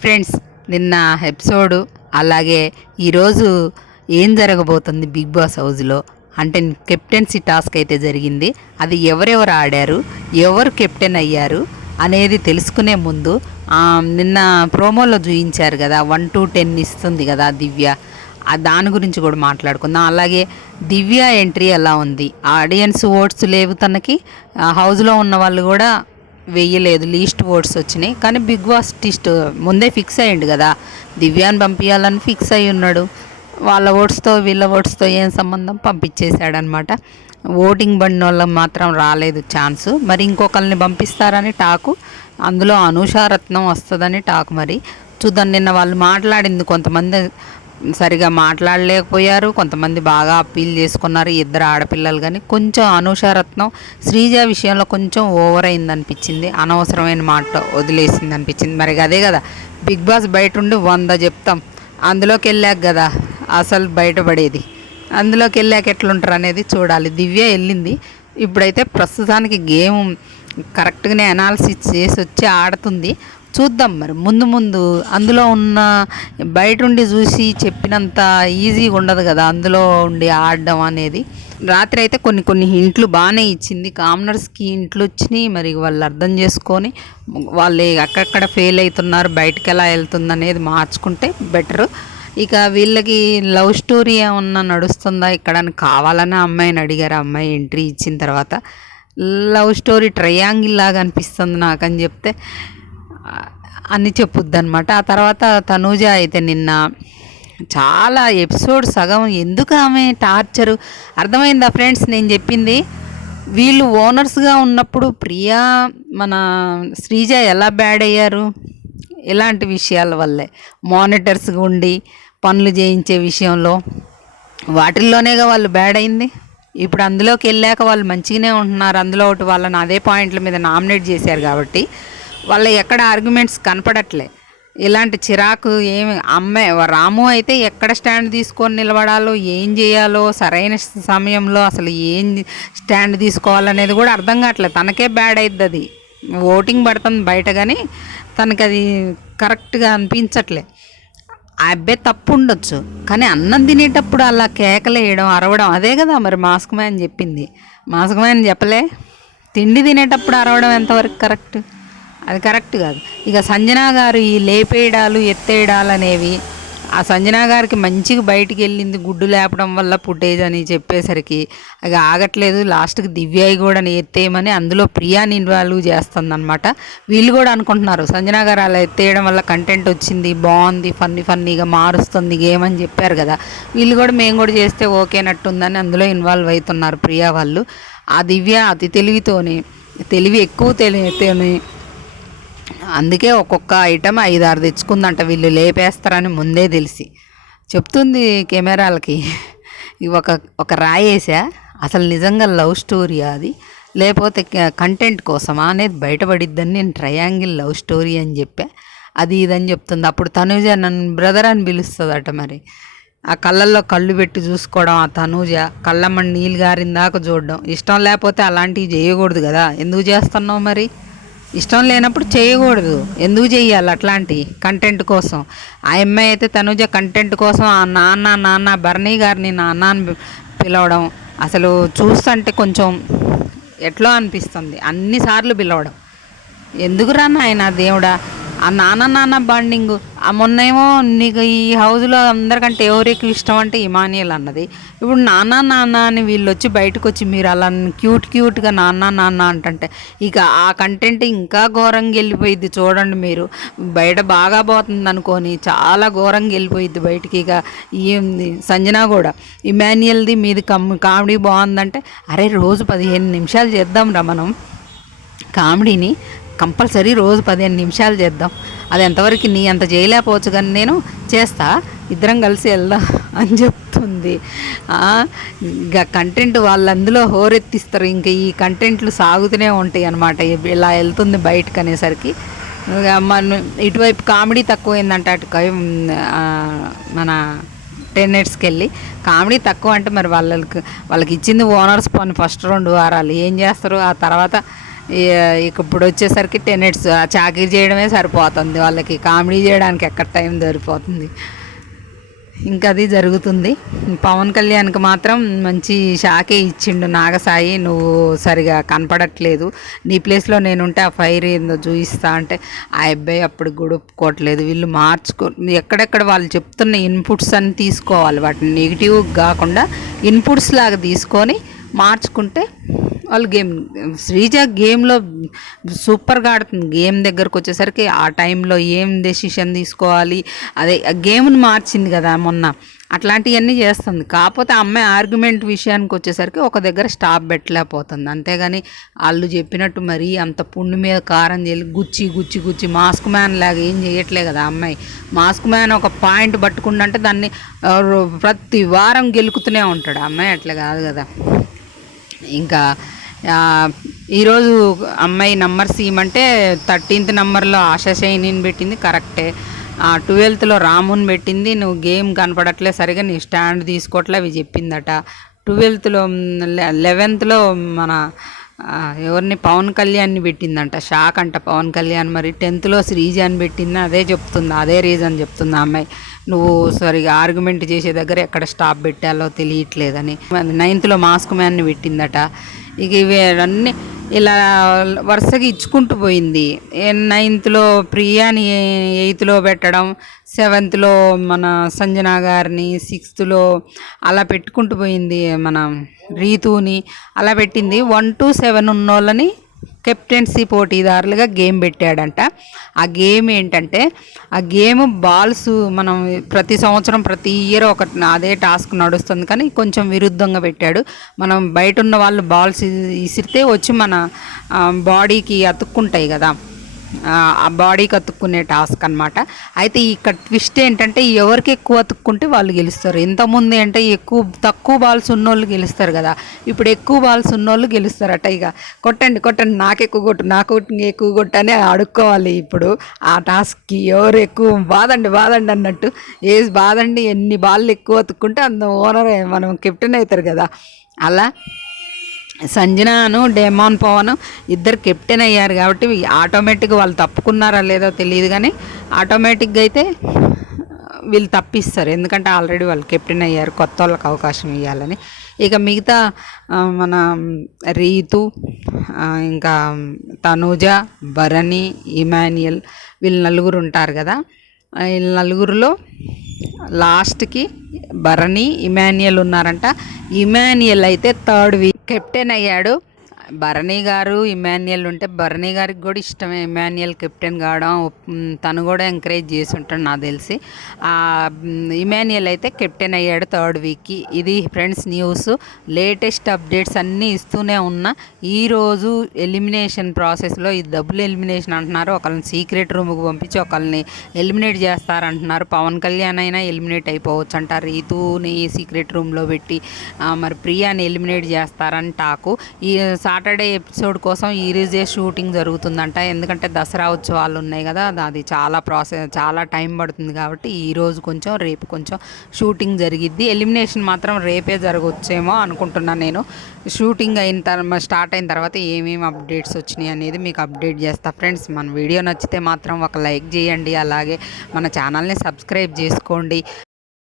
Friends, నిన్న episode అలాగే ఈరోజు ఏం జరగబోతుంది బిగ్ బాస్ హౌస్లో అంటే కెప్టెన్సీ టాస్క్ అయితే జరిగింది. అది ఎవరెవరు ఆడారు, ఎవరు కెప్టెన్ అయ్యారు అనేది తెలుసుకునే ముందు నిన్న ప్రోమోలో చూపించారు కదా 1 to 10 ఇస్తుంది కదా దివ్య, దాని గురించి కూడా మాట్లాడుకుందాం. అలాగే దివ్య ఎంట్రీ ఎలా ఉంది, ఆడియన్స్ ఓట్స్ లేవు తనకి, హౌస్లో ఉన్న వాళ్ళు కూడా వేయలేదు, లీస్ట్ ఓట్స్ వచ్చినాయి. కానీ బిగ్ బాస్ టిస్ట్ ముందే ఫిక్స్ అయ్యిండు కదా, దివ్యాన్ని పంపించాలని ఫిక్స్ అయి ఉన్నాడు. వాళ్ళ ఓట్స్తో వీళ్ళ ఓట్స్తో ఏం సంబంధం, పంపించేశాడనమాట. ఓటింగ్ బండి వాళ్ళకి మాత్రం రాలేదు ఛాన్సు. మరి ఇంకొకరిని పంపిస్తారని టాకు, అందులో అనూషారత్నం వస్తుందని టాకు. మరి చూద్దాం. నిన్న వాళ్ళు మాట్లాడింది, కొంతమంది సరిగా మాట్లాడలేకపోయారు, కొంతమంది బాగా అప్పీల్ చేసుకున్నారు, ఇద్దరు ఆడపిల్లలు. కానీ కొంచెం అనూషారత్నం శ్రీజ విషయంలో కొంచెం ఓవర్ అయింది అనిపించింది, అనవసరమైన మాట వదిలేసింది అనిపించింది. మరి అదే కదా బిగ్ బాస్ బయట ఉండి 100 చెప్తాం, అందులోకి వెళ్ళాక కదా అసలు బయటపడేది. అందులోకి వెళ్ళాక ఎట్లుంటారు అనేది చూడాలి. దివ్య వెళ్ళింది, ఇప్పుడైతే ప్రస్తుతానికి గేమ్ కరెక్ట్గానే అనాలిసిస్ చేసి వచ్చి ఆడుతుంది. చూద్దాం మరి ముందు అందులో ఉన్న బయట ఉండి చూసి చెప్పినంత ఈజీగా ఉండదు కదా అందులో ఉండి ఆడడం అనేది. రాత్రి అయితే కొన్ని హింట్లు బాగానే ఇచ్చింది, కామనర్స్కి హింట్లు వచ్చినాయి. మరి వాళ్ళు అర్థం చేసుకొని వాళ్ళు అక్కడక్కడ ఫెయిల్ అవుతున్నారు, బయటకు ఎలా వెళ్తుంది అనేది మార్చుకుంటే బెటరు. ఇక వీళ్ళకి లవ్ స్టోరీ ఏమన్నా నడుస్తుందా ఇక్కడ అని కావాలని అమ్మాయిని అడిగారు. అమ్మాయి ఎంట్రీ ఇచ్చిన తర్వాత లవ్ స్టోరీ ట్రయాంగిల్ లాగా అనిపిస్తుంది నాకని చెప్తే అని చెప్పుద్ది అనమాట. ఆ తర్వాత తనూజ అయితే నిన్న చాలా ఎపిసోడ్ సగం ఎందుకు ఆమె టార్చరు అర్థమైందా ఫ్రెండ్స్ నేను చెప్పింది? వీళ్ళు ఓనర్స్గా ఉన్నప్పుడు ప్రియా మన శ్రీజ ఎలా బ్యాడ్ అయ్యారు, ఇలాంటి విషయాల వల్లే. మానిటర్స్గా ఉండి పనులు చేయించే విషయంలో వాటిల్లోనేగా వాళ్ళు బ్యాడ్ అయింది. ఇప్పుడు అందులోకి వెళ్ళాక వాళ్ళు మంచిగానే ఉంటున్నారు. అందులో ఒకటి వాళ్ళని అదే పాయింట్ల మీద నామినేట్ చేశారు కాబట్టి వాళ్ళ ఎక్కడ ఆర్గ్యుమెంట్స్ కనపడట్లే. ఇలాంటి చిరాకు ఏమి అమ్మాయి రాము అయితే ఎక్కడ స్టాండ్ తీసుకొని నిలబడాలో, ఏం చేయాలో, సరైన సమయంలో అసలు ఏం స్టాండ్ తీసుకోవాలనేది కూడా అర్థం కావట్లేదు. తనకే బ్యాడ్ అవుతుంది, అది ఓటింగ్ పడుతుంది బయట, కానీ తనకి అది కరెక్ట్గా అనిపించట్లే. ఆ అబ్బాయి తప్పు ఉండొచ్చు, కానీ అన్నం తినేటప్పుడు అలా కేకలు వేయడం, అరవడం అదే కదా మరి మాస్క్ మ్యాన్ చెప్పింది. మాస్క్ మ్యాన్ చెప్పలే తిండి తినేటప్పుడు అరవడం ఎంతవరకు కరెక్ట్? అది కరెక్ట్ కాదు. ఇక సంజన గారు ఈ లేపేయడాలు ఎత్తేయడాలు అనేవి, ఆ సంజన గారికి మంచిగా బయటికి వెళ్ళింది గుడ్డు లేపడం వల్ల ఫుటేజ్ అని చెప్పేసరికి అది ఆగట్లేదు. లాస్ట్కి దివ్యాయి కూడా ఎత్తేయమని అందులో ప్రియాని ఇన్వాల్వ్ చేస్తుందన్నమాట. వీళ్ళు కూడా అనుకుంటున్నారు సంజన గారు అలా ఎత్తేయడం వల్ల కంటెంట్ వచ్చింది, బాగుంది, ఫన్నీగా మారుస్తుంది గేమ్ అని చెప్పారు కదా. వీళ్ళు కూడా మేము కూడా చేస్తే ఓకేనట్టుందని అందులో ఇన్వాల్వ్ అవుతున్నారు ప్రియా వాళ్ళు. ఆ దివ్య అతి తెలివి ఎక్కువ తెలివితోని అందుకే ఒక్కొక్క ఐటెం 5-6 తెచ్చుకుందంట, వీళ్ళు లేపేస్తారని ముందే తెలిసి చెప్తుంది కెమెరాలకి. ఒక రాయేసా అసలు నిజంగా లవ్ స్టోరీ అది, లేకపోతే కంటెంట్ కోసమా అనేది బయటపడిద్దని నేను ట్రయాంగిల్ లవ్ స్టోరీ అని చెప్పా, అది ఇదని చెప్తుంది. అప్పుడు తనూజ నన్ను బ్రదర్ అని పిలుస్తుందట. మరి ఆ కళ్ళల్లో కళ్ళు పెట్టి చూసుకోవడం, ఆ తనూజ కళ్ళమ్మని నీళ్ళు గారిందాక చూడడం, ఇష్టం లేకపోతే అలాంటివి చేయకూడదు కదా. ఎందుకు చేస్తున్నావు మరి? ఇష్టం లేనప్పుడు చేయకూడదు, ఎందుకు చెయ్యాలి అట్లాంటి కంటెంట్ కోసం? ఆ అమ్మాయి అయితే తనుజ కంటెంట్ కోసం ఆ నాన్న బర్నీ గారిని నాన్న అని పిలవడం అసలు చూస్తుంటే కొంచెం ఎట్లా అనిపిస్తుంది. అన్నిసార్లు పిలవడం ఎందుకురా నాయన దేవుడా? ఆ నాన్న బాండింగ్. ఆ మొన్నేమో నీకు ఈ హౌస్లో అందరికంటే ఎవరికి ఇష్టం అంటే ఇమానియల్ అన్నది. ఇప్పుడు నాన్న అని వీళ్ళు వచ్చి బయటకు వచ్చి మీరు అలా క్యూట్గా నాన్న అంటుంటే ఇక ఆ కంటెంట్ ఇంకా ఘోరంగా వెళ్ళిపోయిద్ది. చూడండి మీరు, బయట బాగా పోతుంది అనుకొని చాలా ఘోరంగా వెళ్ళిపోయిద్ది బయటికి. ఇక ఏంది సంజన కూడా ఇమాన్యుయల్ది మీది కామెడీ బాగుందంటే, అరే రోజు 15 నిమిషాలు చేద్దాం రా మనం కామెడీని, కంపల్సరీ రోజు 15 నిమిషాలు చేద్దాం. అది ఎంతవరకు నీ అంత చేయలేకపోవచ్చు కానీ నేను చేస్తా, ఇద్దరం కలిసి వెళ్దాం అని చెప్తుంది. ఇక కంటెంట్ వాళ్ళు అందులో హోరెత్తిస్తారు, ఇంకా ఈ కంటెంట్లు సాగుతూనే ఉంటాయి అన్నమాట. ఇలా వెళ్తుంది బయటకు అనేసరికి మన ఇటువైపు కామెడీ తక్కువైందంట, అటు మన 10 నిమిషాలకి వెళ్ళి కామెడీ తక్కువ అంటే మరి వాళ్ళకి ఇచ్చింది ఓనర్స్ పని ఫస్ట్ 2 వారాలు ఏం చేస్తారు, ఆ తర్వాత ఇక ఇప్పుడు వచ్చేసరికి టెనెట్స్ చాకరీ చేయడమే సరిపోతుంది వాళ్ళకి, కామెడీ చేయడానికి ఎక్కడ టైం సరిపోతుంది. ఇంకా అది జరుగుతుంది. పవన్ కళ్యాణ్కి మాత్రం మంచి షాకే ఇచ్చిండు నాగసాయి, నువ్వు సరిగా కనపడట్లేదు, నీ ప్లేస్లో నేనుంటే ఆ ఫైర్ ఏందో చూపిస్తా అంటే ఆ అబ్బాయి అప్పుడు గొడుపుకోవట్లేదు. వీళ్ళు ఎక్కడెక్కడ వాళ్ళు చెప్తున్న ఇన్పుట్స్ అని తీసుకోవాలి, వాటిని నెగిటివ్ కాకుండా ఇన్పుట్స్ లాగా తీసుకొని మార్చుకుంటే వాళ్ళు శ్రీజ గేమ్లో సూపర్గా ఆడుతుంది. గేమ్ దగ్గరకు వచ్చేసరికి ఆ టైంలో ఏం డెసిషన్ తీసుకోవాలి, అదే గేమ్ని మార్చింది కదా మొన్న, అట్లాంటివన్నీ చేస్తుంది. కాకపోతే అమ్మాయి ఆర్గ్యుమెంట్ విషయానికి వచ్చేసరికి ఒక దగ్గర స్టాప్ పెట్టలేకపోతుంది. అంతేగాని వాళ్ళు చెప్పినట్టు మరీ అంత పుండు మీద కారం చేయాలి గుచ్చి గుచ్చి గుచ్చి మాస్క్ మ్యాన్ లాగా ఏం చేయట్లే కదా అమ్మాయి. మాస్క్ మ్యాన్ ఒక పాయింట్ పట్టుకుంటే దాన్ని ప్రతి వారం గెలుకుతూనే ఉంటాడు. అమ్మాయి అట్లా కాదు కదా. ఇంకా ఈరోజు అమ్మాయి నంబర్స్ ఇవ్వమంటే 13th నెంబర్లో ఆశా శైనిని పెట్టింది, కరెక్టే. 12thలో రాముని పెట్టింది, నువ్వు గేమ్ కనపడట్లే సరిగా, నీ స్టాండ్ తీసుకోవట్లే అవి చెప్పిందట. 12thలో 11thలో మన ఎవరిని పవన్ కళ్యాణ్ని పెట్టిందంట, షాక్ అంట పవన్ కళ్యాణ్. మరి 10thలో శ్రీజాని పెట్టింది, అదే చెప్తుంది, అదే రీజన్ చెప్తుంది అమ్మాయి, నువ్వు సరిగా ఆర్గ్యుమెంట్ చేసే దగ్గర ఎక్కడ స్టాప్ పెట్టాలో తెలియట్లేదని. 9thలో మాస్క్ మ్యాన్ని పెట్టిందట. ఇక ఇవి అన్నీ ఇలా వరుసగా ఇచ్చుకుంటూ పోయింది. 9thలో ప్రియాని 8thలో పెట్టడం, 7thలో మన సంజన గారిని, 6thలో అలా పెట్టుకుంటూ పోయింది మన రీతుని, అలా పెట్టింది. 1 to 7 ఉన్నోళ్ళని కెప్టెన్సీ పోటీదారులుగా గేమ్ పెట్టాడంట. ఆ గేమ్ ఏంటంటే, ఆ గేమ్ బాల్స్ మనం ప్రతి సంవత్సరం ప్రతి ఇయర్ ఒక అదే టాస్క్ నడుస్తుంది, కానీ కొంచెం విరుద్ధంగా పెట్టాడు. మనం బయట ఉన్న వాళ్ళు బాల్స్ ఇసిరితే వచ్చి మన బాడీకి అతుక్కుంటాయి కదా, ఆ బాడీకి అతుక్కునే టాస్క్ అనమాట. అయితే ఇక్కడ ట్విస్ట్ ఏంటంటే, ఎవరికి ఎక్కువ అతుక్కుంటే వాళ్ళు గెలుస్తారు. ఇంతకుముందు అంటే తక్కువ బాల్స్ ఉన్నోళ్ళు గెలుస్తారు కదా, ఇప్పుడు ఎక్కువ బాల్స్ ఉన్నోళ్ళు గెలుస్తారట. ఇక కొట్టండి కొట్టండి, నాకు ఎక్కువ కొట్టు, నాకు ఎక్కువ కొట్టు అని అడుక్కోవాలి ఇప్పుడు ఆ టాస్క్కి. ఎవరు ఎక్కువ బాదండి బాదండి అన్నట్టు, బాదండి, ఎన్ని బాళ్ళు ఎక్కువ అతుక్కుంటే అంత ఓనర్ మనం కెప్టెన్ అవుతారు కదా. అలా సంజనాను డెమాన్ పవన్ ఇద్దరు కెప్టెన్ అయ్యారు కాబట్టి ఆటోమేటిక్గా వాళ్ళు తప్పుకున్నారా లేదో తెలియదు, కానీ ఆటోమేటిక్గా అయితే వీళ్ళు తప్పిస్తారు, ఎందుకంటే ఆల్రెడీ వాళ్ళు కెప్టెన్ అయ్యారు, కొత్త వాళ్ళకి అవకాశం ఇవ్వాలని. ఇక మిగతా మన రీతు, ఇంకా తనూజ, భరణి, ఇమాన్యుయల్, వీళ్ళు నలుగురు ఉంటారు కదా. వీళ్ళ నలుగురిలో లాస్ట్కి భరణి, ఇమాన్యుయల్ ఉన్నారంట. ఇమాన్యుయల్ అయితే 3rd వీక్ కెప్టెన్ అయ్యాడు. భరణి గారు, ఇమాన్యుయల్ ఉంటే భరణి గారికి కూడా ఇష్టమే ఇమాన్యుయల్ కెప్టెన్ కావడం, తను కూడా ఎంకరేజ్ చేసి ఉంటాడు నాకు తెలిసి. ఇమాన్యుయల్ అయితే కెప్టెన్ అయ్యాడు 3rd వీక్కి. ఇది ఫ్రెండ్స్ న్యూస్, లేటెస్ట్ అప్డేట్స్ అన్నీ ఇస్తూనే ఉన్నా. ఈరోజు ఎలిమినేషన్ ప్రాసెస్లో ఇది డబుల్ ఎలిమినేషన్ అంటున్నారు, ఒకళ్ళని సీక్రెట్ రూమ్కి పంపించి ఒకళ్ళని ఎలిమినేట్ చేస్తారంటున్నారు. పవన్ కళ్యాణ్ అయినా ఎలిమినేట్ అయిపోవచ్చు అంట, రీతుని సీక్రెట్ రూమ్లో పెట్టి మరి ప్రియాని ఎలిమినేట్ చేస్తారని టాకు. ఈ సాటర్డే ఎపిసోడ్ కోసం ఈరోజే షూటింగ్ జరుగుతుందంట, ఎందుకంటే దసరా ఉత్సవాలు ఉన్నాయి కదా, అది చాలా టైం పడుతుంది కాబట్టి ఈరోజు కొంచెం రేపు కొంచెం షూటింగ్ జరిగిద్ది. ఎలిమినేషన్ మాత్రం రేపే జరగవచ్చేమో అనుకుంటున్నాను నేను. షూటింగ్ స్టార్ట్ అయిన తర్వాత ఏమేమి అప్డేట్స్ వచ్చినాయి అనేది మీకు అప్డేట్ చేస్తా ఫ్రెండ్స్. మన వీడియో నచ్చితే మాత్రం ఒక లైక్ చేయండి, అలాగే మన ఛానల్ని సబ్స్క్రైబ్ చేసుకోండి.